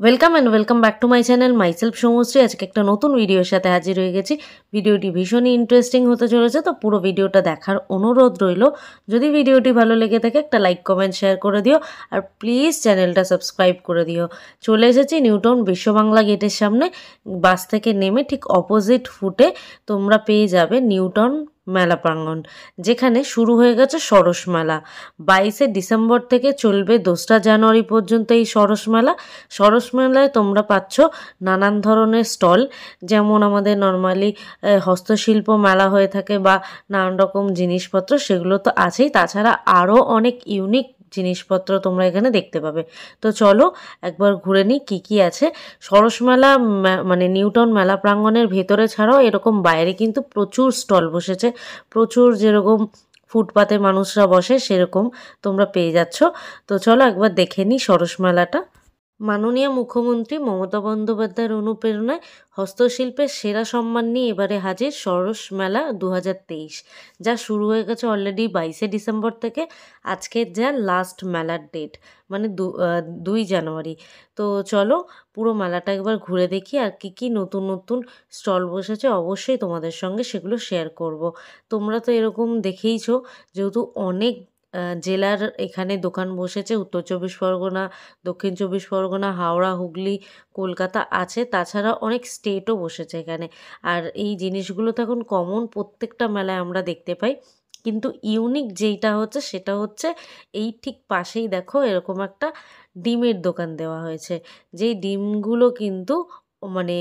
Welcome and welcome back to my channel myself Samashree. আজকে একটা নতুন ভিডিওর সাথে হাজির হয়ে গেছি। ভিডিওটি ভীষণই ইন্টারেস্টিং হতে চলেছে, তো পুরো ভিডিওটা দেখার অনুরোধ রইল। যদি ভিডিওটি ভালো লেগে থাকে একটা লাইক কমেন্ট শেয়ার করে দিও, আর প্লিজ চ্যানেলটা সাবস্ক্রাইব করে দিও। চলে এসেছি নিউটাউন বিশ্ব বাংলা গেটের সামনে। বাস থেকে নেমে ঠিক অপোজিট ফুটে তোমরা পেয়ে যাবে নিউটাউন মেলা প্রাঙ্গণ, যেখানে শুরু হয়ে গেছে সরস মেলা। 22শে ডিসেম্বর থেকে চলবে 2রা জানুয়ারি পর্যন্ত এই সরস মেলা। সরস মেলায় তোমরা পাচ্ছ নানান ধরনের স্টল, যেমন আমাদের নর্মালি হস্তশিল্প মেলা হয়ে থাকে বা নানান রকম জিনিসপত্র, সেগুলো তো আছেই। তাছাড়া আরও অনেক ইউনিক জিনিসপত্র তোমরা এখানে দেখতে পাবে। তো চলো একবার ঘুরে নিই কী কী আছে। সরস মেলা মানে নিউটাউন মেলা প্রাঙ্গণের ভেতরে ছাড়াও এরকম বাইরে কিন্তু প্রচুর স্টল বসেছে। প্রচুর যেরকম ফুটপাতে মানুষরা বসে সেরকম তোমরা পেয়ে যাচ্ছ। তো চলো একবার দেখে নিই সরস মেলাটা। মাননীয় মুখ্যমন্ত্রী মমতা বন্দ্যোপাধ্যায়ের অনুপ্রেরণায় হস্তশিল্পের সেরা সম্মান নিয়ে এবারে হাজির সরস মেলা 2023, যা শুরু হয়ে গেছে অলরেডি 22শে ডিসেম্বর থেকে। আজকের যা লাস্ট মেলার ডেট মানে 2 জানুয়ারি। তো চলো পুরো মেলাটা একবার ঘুরে দেখি, আর কি কি নতুন নতুন স্টল বসেছে অবশ্যই তোমাদের সঙ্গে সেগুলো শেয়ার করব। তোমরা তো এরকম দেখেইছো, যেহেতু অনেক জেলার এখানে দোকান বসেছে, উত্তর চব্বিশ পরগনা, দক্ষিণ চব্বিশ পরগনা, হাওড়া, হুগলি, কলকাতা আছে। তাছাড়া অনেক স্টেটও বসেছে এখানে। আর এই জিনিসগুলো তো এখন কমন প্রত্যেকটা মেলায় আমরা দেখতে পাই, কিন্তু ইউনিক যেইটা হচ্ছে সেটা হচ্ছে এই ঠিক পাশেই দেখো এরকম একটা ডিমের দোকান দেওয়া হয়েছে। যেই ডিমগুলো কিন্তু মানে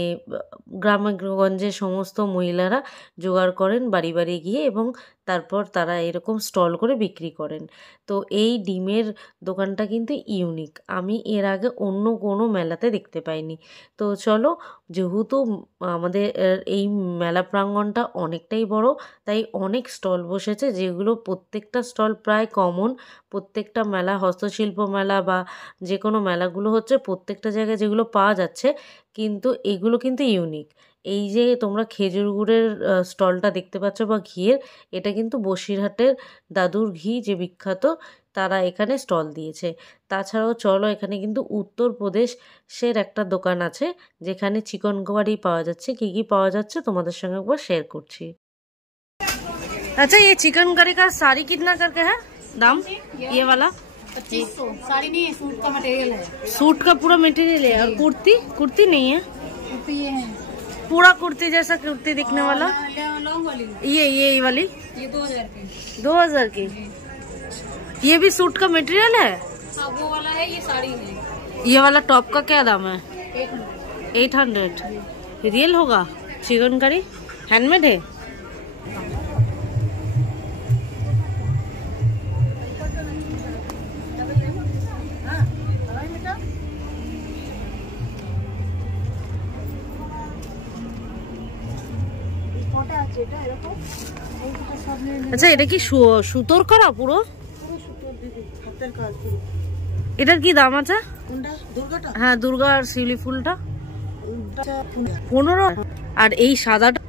গ্রামে গঞ্জে সমস্ত মহিলারা জোগাড় করেন বাড়ি বাড়ি গিয়ে, এবং তারপর তারা এরকম স্টল করে বিক্রি করেন। তো এই ডিমের দোকানটা কিন্তু ইউনিক, আমি এর আগে অন্য কোনো মেলাতে দেখতে পাইনি। তো চলো, যেহেতু আমাদের এই মেলা প্রাঙ্গণটা অনেকটাই বড়, তাই অনেক স্টল বসেছে, যেগুলো প্রত্যেকটা স্টল প্রায় কমন। প্রত্যেকটা মেলা, হস্তশিল্প মেলা বা যে কোনো মেলাগুলো হচ্ছে প্রত্যেকটা জায়গায় যেগুলো পাওয়া যাচ্ছে, কিন্তু এগুলো কিন্তু ইউনিক। এই যে তোমরা খেজুর গুড়ের স্টলটা দেখতে পাচ্ছ বা ঘিয়ের, এটা কিন্তু বসিরহাটের দাদুর ঘি যে বিখ্যাত, তারা এখানে স্টল দিয়েছে। তাছাড়াও চলো এখানে কিন্তু উত্তরপ্রদেশের একটা দোকান আছে, যেখানে চিকেন কারি পাওয়া যাচ্ছে। কী কী পাওয়া যাচ্ছে তোমাদের সঙ্গে একবার শেয়ার করছি। আচ্ছা, ये चिकन करी का साड़ी कितना करके है दाम? ये वाला 2500। साड़ी नहीं है, सूट का मटेरियल है। सूट का पूरा मटेरियल है। और कुर्ती? कुर्ती नहीं है, कुर्ती ये है, पूरा कुर्ती जैसा कुर्ती दिखने वाला। लॉन्ग वाली ये वाली ये 2000 की। 2000 की। ये भी सूट का मटेरियल है। हाँ, वो वाला है, ये साड़ी है। ये वाला टॉप का क्या दाम है? 800। 800। रियल होगा चिकन करी? हैंडमेड है? আচ্ছা, এটা কি সুতোর করা পুরো? এটার কি দাম আছে? হ্যাঁ, দুর্গা আর শিউলি ফুলটা 15। আর এই সাদাটা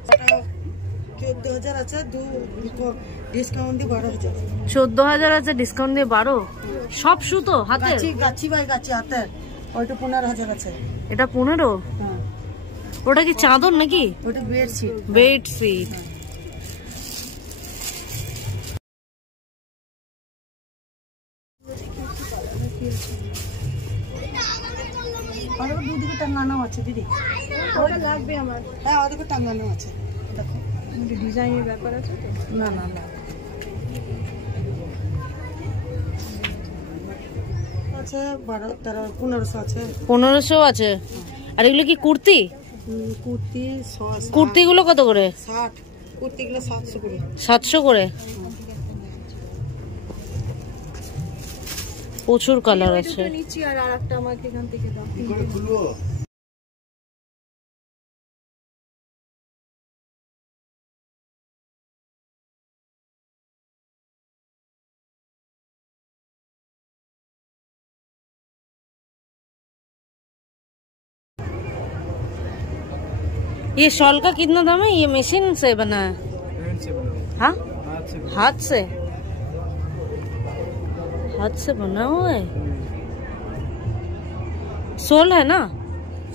14,000 আছে, ডিসকাউন্ট দিয়ে 12,000। 14,000 আছে, ডিসকাউন্ট দিয়ে 12। সব সুতো হাতে? গাছি বাই গাছি হাতে, ওইটা 15,000 আছে। এটা 15? হ্যাঁ। ওটা কি চাদর নাকি? ওটা বেডশিট। বেডশিট। আর দুদিকে টাঙানো আছে দিদি, ওটা লাগবে আমার। হ্যাঁ ওদিকে টাঙানো আছে, দেখো ডিজাইনের ব্যাপার আছে তো। না না না আছে 12, 13, 1500 আছে। 1500 আছে। আর এগুলো কি কুর্তি? কুর্তি কুর্তিগুলো কত করে? 60। কুর্তিগুলো 700 করে। 700 করে। প্রচুর কালার আছে। নিচে আর আরেকটা আমাকে এখান থেকে দাও। ये शॉल का कितना दाम है? ये मशीन से बना है? हाँ, हाथ से हाथ से बना हुआ है। सोल है ना?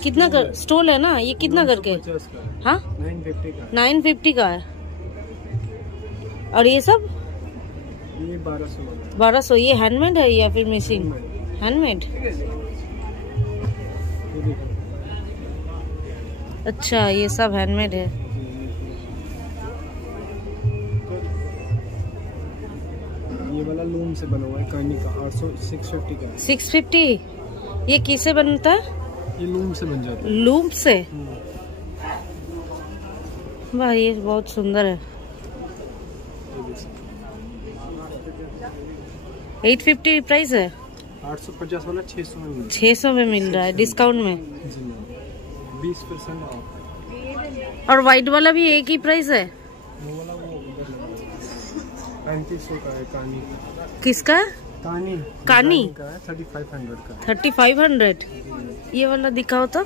कितना कर स्टॉल है ना, ये कितना करके? 950 का है। हाँ 950 का है। 950 का है। और ये सब ये 1200 वाला है। 1200। ये हैंडमेड है या फिर मशीन? हैंडमेड। ये देखो। अच्छा ये सब हैंडमेड है। ये वाला लूम से बना हुआ है कानी का, 650 का है। 650। ये किससे बनता है? ये लूम से बन जाता है। लूम से। वाह ये बहुत सुंदर है। 850 प्राइस है। 850 वाला 600 में मिलता 600 में मिल रहा है डिस्काउंट में। है। जी मैम, 20% ऑफ। और व्हाइट वाला भी एक ही प्राइस है? वो वाला वो उधर लगा है। 3500 का है कानी का। किसका? कानी कानी का है 3500 का। 3500। ये वाला दिखाओ तो।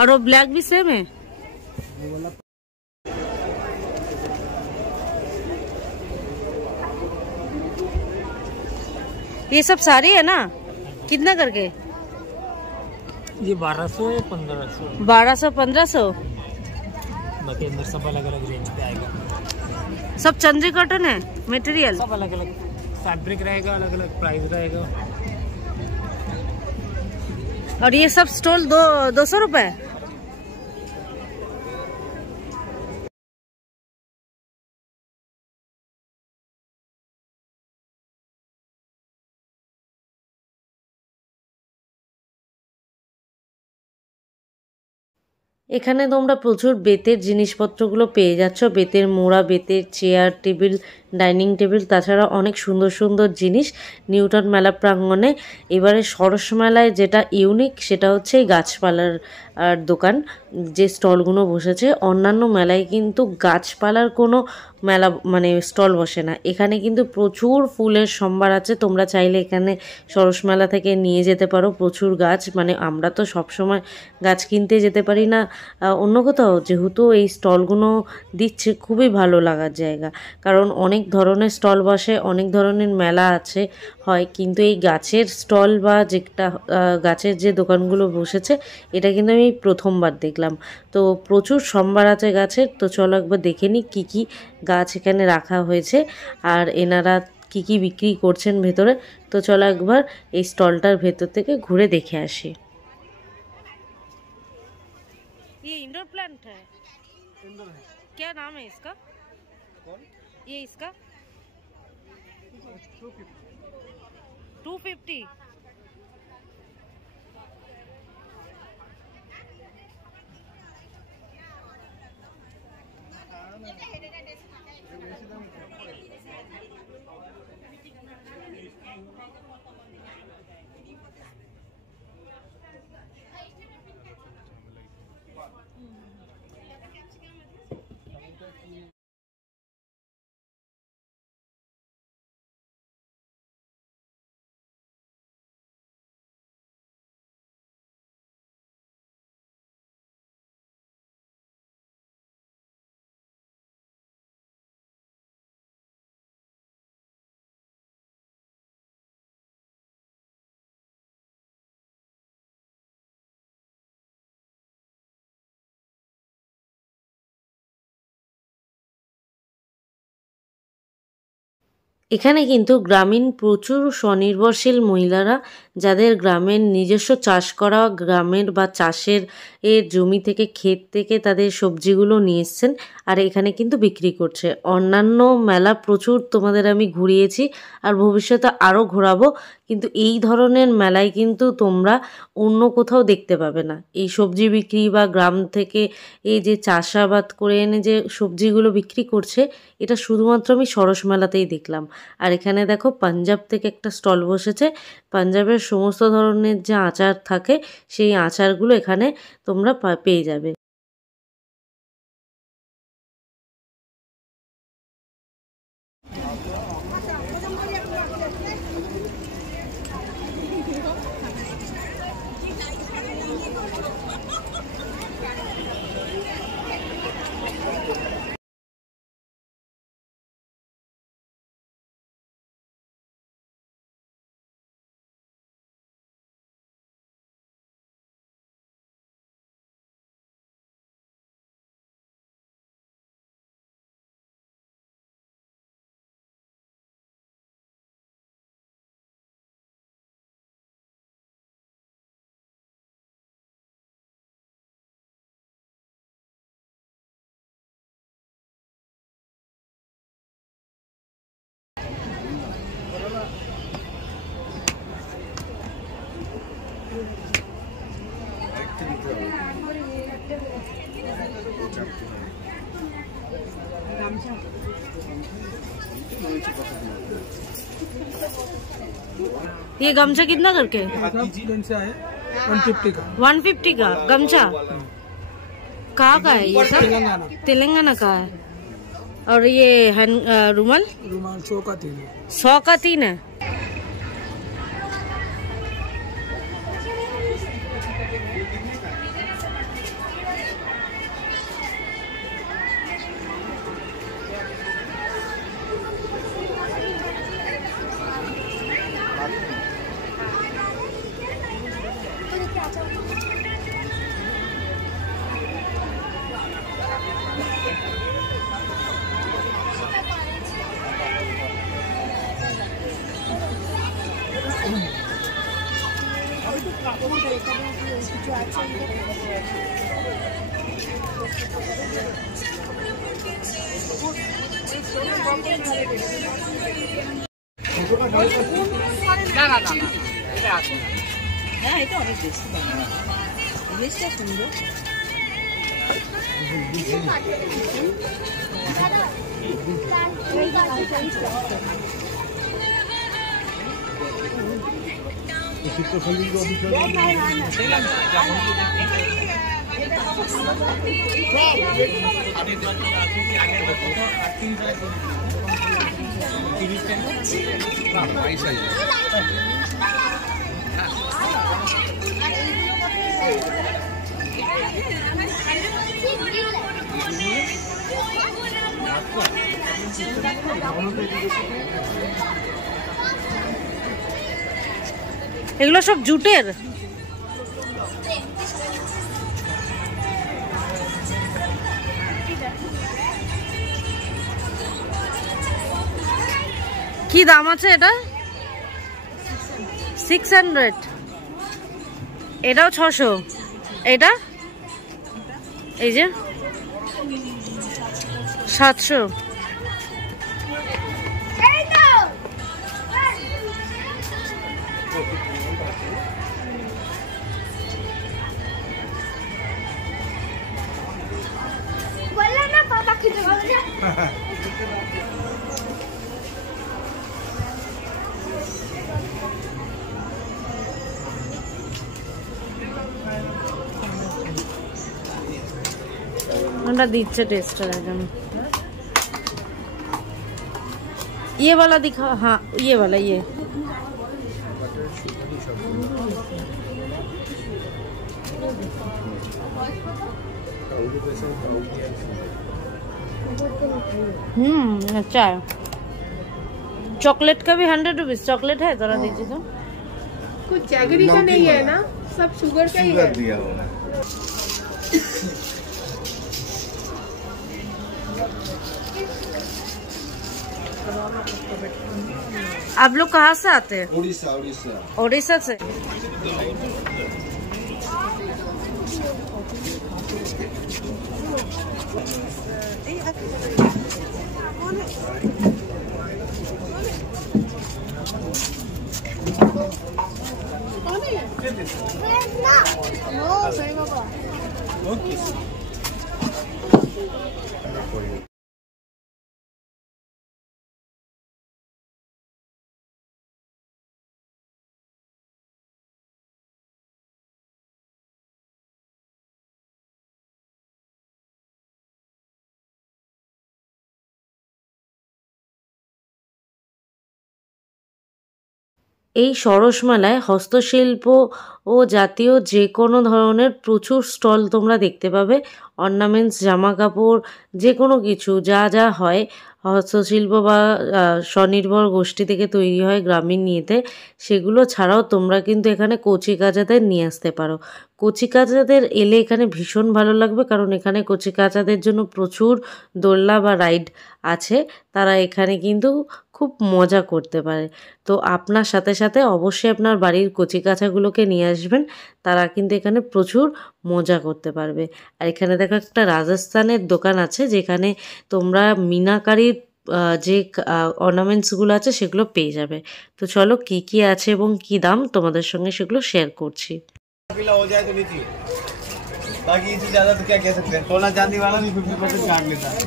और वो ब्लैक भी सेम है? वो वाला ये सब सारी है ना? कितना करके? ये 1200 है, 1500। 1200 1500। बाकी अंदर सब अलग अलग रेंज पे आएगा। सब चंद्री कॉटन है मटेरियल? सब अलग अलग फैब्रिक रहेगा, अलग अलग प्राइस रहेगा। और ये सब स्टॉल 200 रुपए? এখানে তোমরা প্রচুর বেতের জিনিসপত্রগুলো পেয়ে যাচ্ছ। বেতের মোড়া, বেতের চেয়ার টেবিল, ডাইনিং টেবিল, তাছাড়া অনেক সুন্দর সুন্দর জিনিস নিউটন মেলা প্রাঙ্গণে। এবারে সরস মেলায় যেটা ইউনিক সেটা হচ্ছে এই গাছপালার দোকান, যে স্টলগুলো বসেছে। অন্যান্য মেলায় কিন্তু গাছপালার কোনো মেলা মানে স্টল বসে না। এখানে কিন্তু প্রচুর ফুলের সম্ভার আছে। তোমরা চাইলে এখানে সরস মেলা থেকে নিয়ে যেতে পারো প্রচুর গাছ। মানে আমরা তো সবসময় গাছ কিনতে যেতে পারি না অন্য কোথাও, যেহেতু এই স্টলগুলো দিচ্ছে খুবই ভালো লাগার জায়গা। কারণ অনেক ধরনের স্টল বসে, অনেক ধরনের মেলা আছে হয়, কিন্তু এই গাছের স্টল বা যেটা গাছের যে দোকানগুলো বসেছে এটা কিন্তু আমি প্রথমবার দেখলাম। তো প্রচুর সম্ভার আছে গাছের। তো চলো একবার দেখে নিই কী কী গাছ এখানে রাখা হয়েছে আর এনারা কি কি বিক্রি করছেন ভেতরে। তো চলো একবার এই স্টলটার ভেতর থেকে ঘুরে দেখে আসি। ये इंडोर प्लांट है? क्या नाम है इसका? ये इसका 250। এখানে কিন্তু গ্রামীণ প্রচুর স্বনির্ভরশীল মহিলারা, যাদের গ্রামের নিজস্ব চাষ করা গ্রামের বা চাষের জমি থেকে ক্ষেত থেকে তাদের সবজিগুলো নিয়ে এসছেন আর এখানে কিন্তু বিক্রি করছে। অন্যান্য মেলা প্রচুর তোমাদের আমি ঘুরিয়েছি আর ভবিষ্যতে আরও ঘোরাবো, কিন্তু এই ধরনের মেলায় কিন্তু তোমরা অন্য কোথাও দেখতে পাবে না। এই সবজি বিক্রি বা গ্রাম থেকে এই যে চাষাবাদ করে এনে যে সবজিগুলো বিক্রি করছে, এটা শুধুমাত্র আমি সরস মেলাতেই দেখলাম। আর এখানে দেখো পাঞ্জাব থেকে একটা স্টল বসেছে। পাঞ্জাবের সমস্ত ধরনের যে আচার থাকে সেই আচারগুলো এখানে তোমরা পেয়ে যাবে। ये गमछा कितना करके? 150 का। 150 का गमछा। कहाँ का है ये सब? तेलंगाना का है। और ये रुमाल 100 का 3 है। 100 का 3 है। এগুলো সব জুটের। কি দাম আছে এটা? 600। এটাও 600। এটা এই যে 700। दीजिए टेस्ट ये वाला दिखा। हाँ ये वाला ये अच्छा है। चॉकलेट का भी 100 रुपीज चॉकलेट है। जरा दीजिए तो। कुछ जैगरी का नहीं है ना, सब शुगर का ही है। आप लोग कहाँ से आते हैं? उड़ीसा। उड़ीसा से। এই সরস মেলায় হস্তশিল্প ও জাতীয় যে কোনো ধরনের প্রচুর স্টল তোমরা দেখতে পাবে। অর্নামেন্টস, জামা কাপড়, যে কোনো কিছু যা যা হয় হস্তশিল্প বা স্বনির্ভর গোষ্ঠী থেকে তৈরি হয় গ্রামীণ ইয়েতে, সেগুলো ছাড়াও তোমরা কিন্তু এখানে কচিকাঁচাদের নিয়ে আসতে পারো। কচিকাঁচাদের এলে এখানে ভীষণ ভালো লাগবে, কারণ এখানে কচিকাঁচাদের জন্য প্রচুর দোলনা বা রাইড আছে। তারা এখানে কিন্তু খুব মজা করতে পারে। তো আপনার সাথে সাথে অবশ্যই আপনার বাড়ির কচিকাঁচাগুলোকে নিয়ে আসবেন, তারা কিন্তু এখানে প্রচুর মজা করতে পারবে। আর এখানে দেখো একটা রাজস্থানের দোকান আছে, যেখানে তোমরা মিনাকারির যে অর্নামেন্টসগুলো আছে সেগুলো পেয়ে যাবে। তো চলো কি কি আছে এবং কি দাম তোমাদের সঙ্গে সেগুলো শেয়ার করছি। बाकी इससे ज्यादा तो क्या कह सकते हैं। सोना चांदी वाला भी 50% काट लेता है।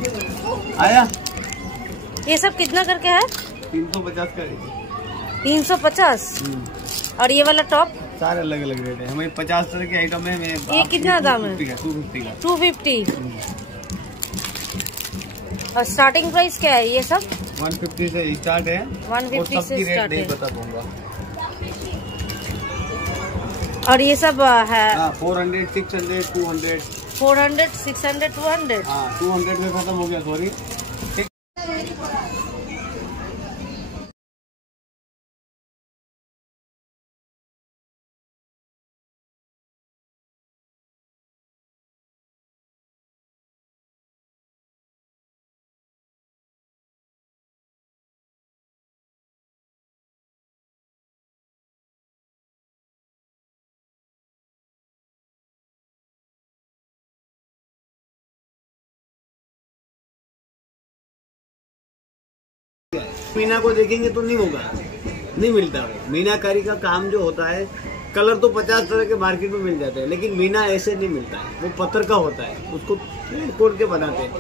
आया ये सब कितना करके है? 350 का। 350। और ये वाला टॉप? सारे अलग अलग रेट है। हमें 50 तरह के आइटम है। ये कितना दाम है? 250 का। 250। और स्टार्टिंग प्राइस क्या है ये सब? 150 से स्टार्ट है। 150 से स्टार्ट है। नहीं बता दूंगा। और ये सब है 400, 600, 200। 400, 600, 200। हाँ 200 में खत्म हो गया, सॉरी। मीना को देखेंगे तो नहीं होगा, नहीं मिलता वो। मीनाकारी का काम जो होता है, कलर तो 50 तरह के मार्केट में मिल जाते हैं, लेकिन मीना ऐसे नहीं मिलता है। वो पत्थर का होता है, उसको कोड़ के बनाते हैं।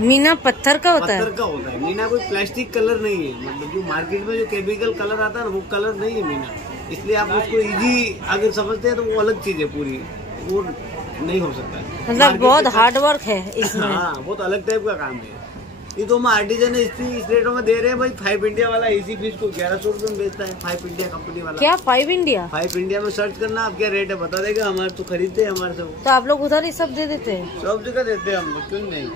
मीना पत्थर का होता है? पत्थर का होता है। मीना कोई प्लास्टिक कलर नहीं है। मतलब जो मार्केट में जो केमिकल कलर आता है ना, वो कलर नहीं है मीना। इसलिए आप उसको इजी अगर समझते हैं तो वो अलग चीज है पूरी, वो नहीं हो सकता है। मतलब बहुत हार्ड वर्क है इसमें। हाँ बहुत अलग टाइप का काम है। ये तो हम आर्टिजन इस रेटों में दे रहे हैं भाई। 5 इंडिया वाला इसी पीस को 1100 रुपए में बेचता है। 5 इंडिया कंपनी वाला। क्या 5 इंडिया? 5 इंडिया में सर्च करना, आप क्या रेट है बता देगा। हमारे तो खरीदते हैं हमारे से। तो आप लोग उधर ही सब दे देते हैं? सब जगह देते हैं हम, क्यों नहीं।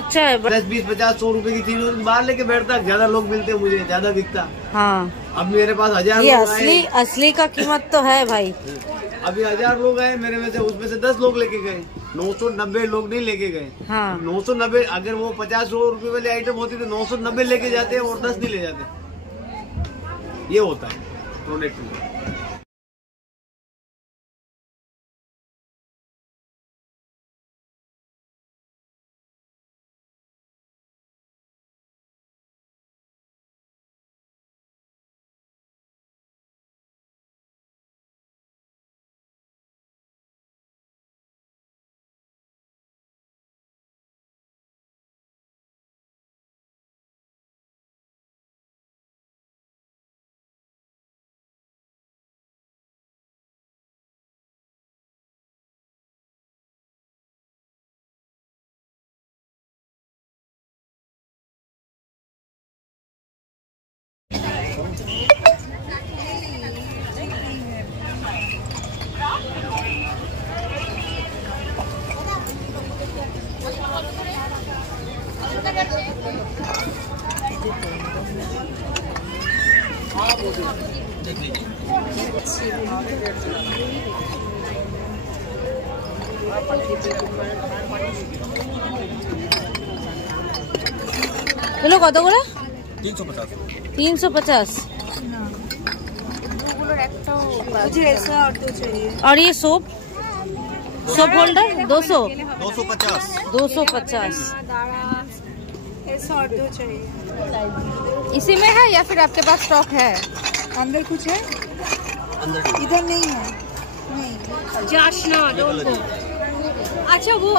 अच्छा है। 10, 20, 50, 100 रुपए की चीज बाहर लेके बैठता, ज्यादा लोग मिलते हैं, मुझे ज्यादा बिकता। हाँ अब मेरे पास 1000 ये लोग आए। असली का कीमत तो है भाई। अभी 1000 लोग आए मेरे में से, उसमें से 10 लोग लेके गए। 990 लोग नहीं लेके गए। हाँ 990 अगर वो 50-100 रुपए वाली आइटम होती तो 990 लेके जाते हैं और 10 नहीं ले जाते। ये होता है प्रोडक्ट में। এগুলো কত করে? 350। 350। मुझे ऐसा और तो चाहिए। और ये सोप होल्डर 200? 250। 250। ऐसा और तो चाहिए। इसी में है या फिर आपके पास स्टॉक है? अंदर कुछ है? इधर नहीं है। नहीं जाशना डोंट। अच्छा वो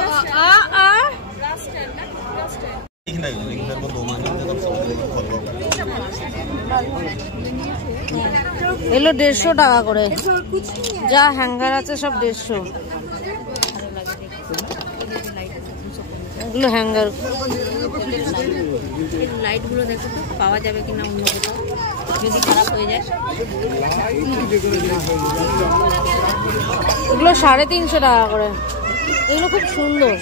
এগুলো 150 টাকা করে। যা হ্যাঙ্গার আছে সব 150। এগুলো হ্যাঙ্গার। লাইট গুলো দেখো তো পাওয়া যাবে কিনা অন্য কোথাও, যদি খারাপ হয়ে যায়। এগুলো 350 টাকা করে। এগুলো খুব সুন্দর।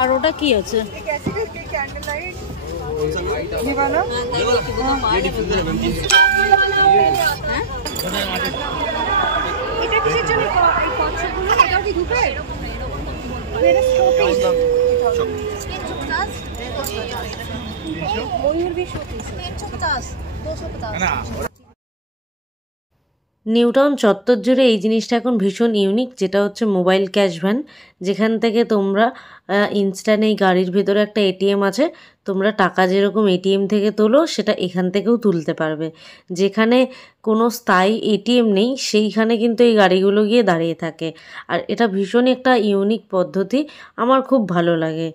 আর ওটা কি আছে? ये वाला এটা কিসের জন্য? এই কনসেপ্টগুলো এটাও কি ধুপে? এটা শোপিস। ময়ূর भी शोपीस 350 250 ना। নিউটাউন চত্বর জুড়ে এই জিনিসটা এখন ভীষণ ইউনিক, যেটা হচ্ছে মোবাইল ক্যাশ ভ্যান, যেখান থেকে তোমরা ইনস্ট্যান্ট এই গাড়ির ভিতরে একটা এটিএম আছে, তোমরা টাকা যেরকম এটিএম থেকে তোলো সেটা এখান থেকেও তুলতে পারবে। যেখানে কোনো স্থায়ী এটিএম নেই সেইখানে কিন্তু এই গাড়িগুলো গিয়ে দাঁড়িয়ে থাকে। আর এটা ভীষণই একটা ইউনিক পদ্ধতি, আমার খুব ভালো লাগে।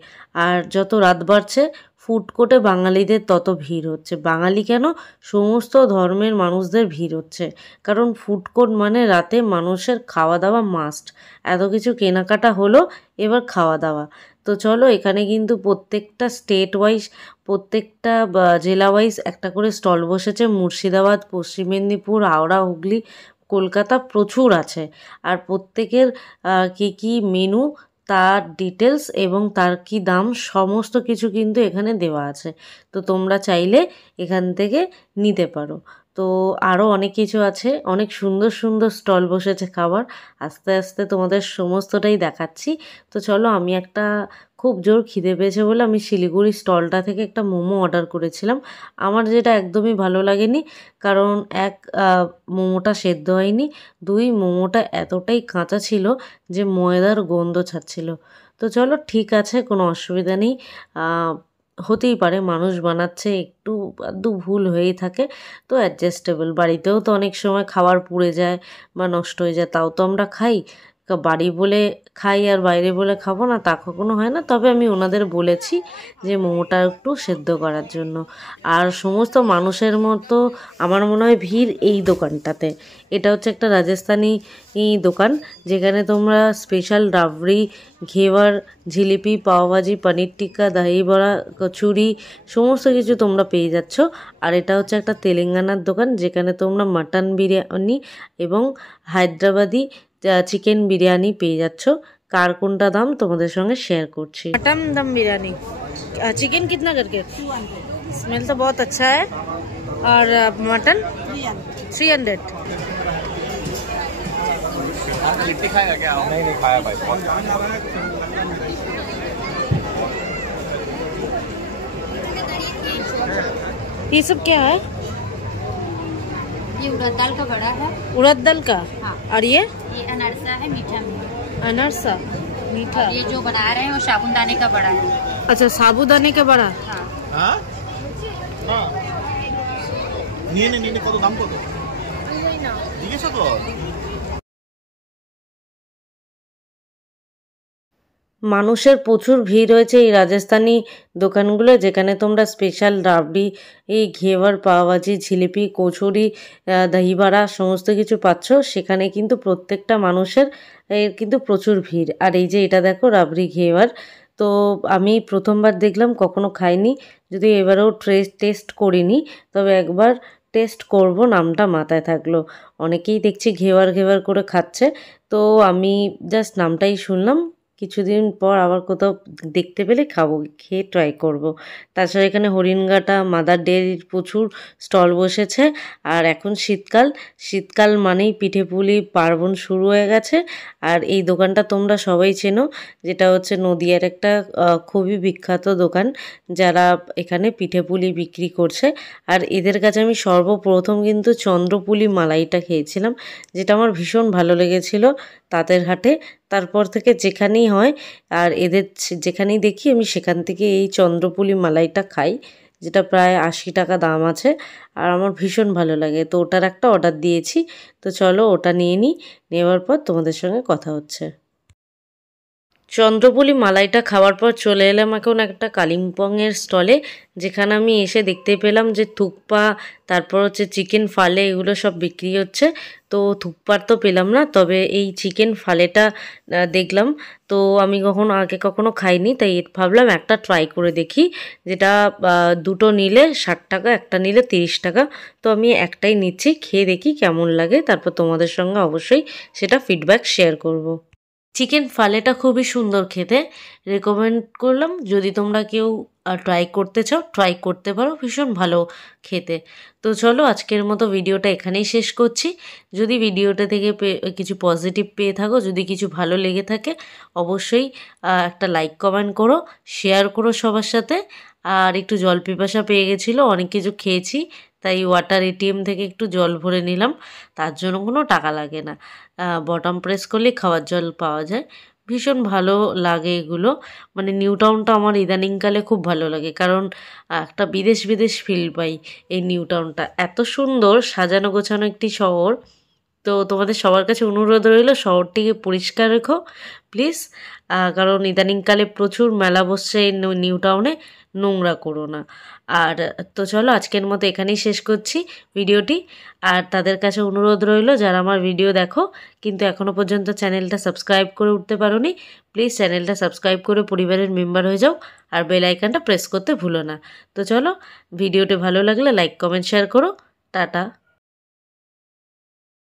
আর যত রাত বাড়ছে ফুড কোর্টে বাঙালিদের তত ভিড় হচ্ছে। বাঙালি কেন, সমস্ত ধর্মের মানুষদের ভিড় হচ্ছে, কারণ ফুড কোর্ট মানে রাতে মানুষের খাওয়া দাওয়া মাস্ট। এত কিছু কেনাকাটা হলো, এবার খাওয়া দাওয়া। তো চলো, এখানে কিন্তু প্রত্যেকটা স্টেট ওয়াইজ, প্রত্যেকটা জেলা ওয়াইজ একটা করে স্টল বসেছে। মুর্শিদাবাদ, পশ্চিম মেদিনীপুর, হাওড়া, হুগলি, কলকাতা প্রচুর আছে। আর প্রত্যেকের কী মেনু, তার ডিটেলস এবং তার কি দাম, সমস্ত কিছু কিন্তু এখানে দেওয়া আছে। তো তোমরা চাইলে এখান থেকে নিতে পারো। তো আরও অনেক কিছু আছে, অনেক সুন্দর সুন্দর স্টল বসেছে খাবার। আস্তে আস্তে তোমাদের সমস্তটাই দেখাচ্ছি। তো চলো, আমি একটা খুব জোর খিদে পেয়েছে বলে আমি শিলিগুড়ি স্টলটা থেকে একটা মোমো অর্ডার করেছিলাম। আমার যেটা একদমই ভালো লাগেনি, কারণ এক মোমোটা সেদ্ধ হয়নি, দুই মোমোটা এতটাই কাঁচা ছিল যে ময়দার গন্ধ ছাড়ছিল। তো চলো, ঠিক আছে, কোনো অসুবিধা নেই, হতেই পারে, মানুষ বানাচ্ছে, একটু আধটু ভুল হয়েই থাকে, তো অ্যাডজাস্টেবল। বাড়িতেও তো অনেক সময় খাবার পুড়ে যায় বা নষ্ট হয়ে যায়, তাও তো আমরা খাই। বাড়ি বলে খাই আর বাইরে বলে খাবো না, তা কখনো হয় না। তবে আমি ওনাদের বলেছি যে মোমোটা একটু সেদ্ধ করার জন্য। আর সমস্ত মানুষের মতো আমার মনে হয় ভিড় এই দোকানটাতে। এটা হচ্ছে একটা রাজস্থানি দোকান, যেখানে তোমরা স্পেশাল রাবড়ি, ঘেওয়ার, জিলিপি, পাওভাজি, পনির টিক্কা, দহি বড়া, কচুরি সমস্ত কিছু তোমরা পেয়ে যাচ্ছ। আর এটা হচ্ছে একটা তেলেঙ্গানার দোকান, যেখানে তোমরা মাটন বিরিয়ানি এবং হায়দ্রাবাদি চিকেন বিরিয়ানি পেয়ে যাচ্ছ। কার কোনটা দাম তোমাদের সঙ্গে শেয়ার করছি। मटन दम बिरयानी, चिकन कितना करके? स्मेल तो बहुत अच्छा है। और मटन 300। लिट्टी खाएगा क्या? नहीं खाया भाई। ये सब क्या है? ये उड़द दाल का बड़ा है। उड़द दाल का? हाँ। और ये अनारसा है, मीठा में। अनारसा मीठा। ये जो बना रहे हैं वो साबुदाने का बड़ा है। अच्छा, साबुदाने का बड़ा। हाँ। নিয়ে কত দাম কত? জিজ্ঞেস কর। মানুষের প্রচুর ভিড় হয়েছে এই রাজস্থানি দোকানগুলো, যেখানে তোমরা স্পেশাল রাবড়ি, এই ঘেওয়ার, পাওভাজি, জিলিপি, কচুরি, দহি বড়া সমস্ত কিছু পাচ্ছ। সেখানে কিন্তু প্রত্যেকটা মানুষের কিন্তু প্রচুর ভিড়। আর এই যে এটা দেখো, রাবড়ি ঘেওয়ার, তো আমি প্রথমবার দেখলাম, কখনো খাইনি, যদি এবারেও টেস্ট করিনি, তবে একবার টেস্ট করব, নামটা মাথায় থাকলো। অনেকেই দেখছি ঘেওয়ার ঘেওয়ার করে খাচ্ছে, তো আমি জাস্ট নামটাই শুনলাম, কিছুদিন পর আবার কোথাও দেখতে পেলে খাবো, খেয়ে ট্রাই করব। তাছাড়া এখানে হরিণঘাটা, মাদার ডেয়ারির প্রচুর স্টল বসেছে। আর এখন শীতকাল মানেই পিঠে পুলি পার্বণ শুরু হয়ে গেছে। আর এই দোকানটা তোমরা সবাই চেনো, যেটা হচ্ছে নদিয়ার একটা খুবই বিখ্যাত দোকান, যারা এখানে পিঠে পুলি বিক্রি করছে। আর এদের কাছে আমি সর্বপ্রথম কিন্তু চন্দ্রপুলি মালাইটা খেয়েছিলাম, যেটা আমার ভীষণ ভালো লেগেছিল তাঁতের হাটে। তারপর থেকে যেখানেই হয় আর এদের যেখানেই দেখি, আমি সেখান থেকে এই চন্দ্রপুলি মালাইটা খাই, যেটা প্রায় 80 টাকা দাম আছে। আর আমার ভীষণ ভালো লাগে, তো ওটার একটা অর্ডার দিয়েছি। তো চলো, ওটা নিয়ে নিই, নেওয়ার পর তোমাদের সঙ্গে কথা হচ্ছে। চন্দ্রপুলি মালাইটা খাওয়ার পর চলে এলাম এখন একটা কালিম্পংয়ের স্টলে, যেখানে আমি এসে দেখতে পেলাম যে থুকপা, তারপর হচ্ছে চিকেন ফালে, এগুলো সব বিক্রি হচ্ছে। তো থুকপার তো পেলাম না, তবে এই চিকেন ফালেটা দেখলাম। তো আমি আগে কখনো খাইনি, তাই ভাবলাম একটা ট্রাই করে দেখি, যেটা দুটো নিলে 60 টাকা, একটা নিলে 30 টাকা। তো আমি একটাই নিচ্ছি, খেয়ে দেখি কেমন লাগে, তারপর তোমাদের সঙ্গে অবশ্যই সেটা ফিডব্যাক শেয়ার করব। চিকেন ফালেটা খুবই সুন্দর খেতে, রেকমেন্ড করলাম। যদি তোমরা কেউ ট্রাই করতে চাও, ট্রাই করতে পারো, ভীষণ ভালো খেতে। তো চলো, আজকের মতো ভিডিওটা এখানেই শেষ করছি। যদি ভিডিওটা থেকে কিছু পজিটিভ পেয়ে থাকো, যদি কিছু ভালো লেগে থাকে, অবশ্যই একটা লাইক কমেন্ট করো, শেয়ার করো সবার সাথে। আর একটু জল পিপাসা পেয়ে গেছিলো, অনেক কিছু খেয়েছি, তাই ওয়াটার এটিএম থেকে একটু জল ভরে নিলাম। তার জন্য কোনো টাকা লাগে না, বটম প্রেস করলে খাওয়ার জল পাওয়া যায়। ভীষণ ভালো লাগে এগুলো। মানে নিউ টাউনটা আমার ইদানিংকালে খুব ভালো লাগে, কারণ একটা বিদেশ বিদেশ ফিল পাই। এই নিউ টাউনটা এত সুন্দর সাজানো গোছানো একটি শহর। তো তোমাদের সবার কাছে অনুরোধ রইল শহরটিকে পরিষ্কার রেখো প্লিজ, কারণ ইদানিংকালে প্রচুর মেলা বসছে এই নিউ টাউনে, নোংরা করো না। আর তো চলো আজকের মতো এখানেই শেষ করছি ভিডিওটি। আর তাদের কাছে অনুরোধ রইল যারা আমার ভিডিও দেখো কিন্তু এখনও পর্যন্ত চ্যানেলটা সাবস্ক্রাইব করে উঠতে পারোনি, প্লিজ চ্যানেলটা সাবস্ক্রাইব করে পরিবারের মেম্বার হয়ে যাও আর বেল আইকনটা প্রেস করতে ভুলো না। তো চলো, ভিডিওটি ভালো লাগলে লাইক কমেন্ট শেয়ার করো। টাটা।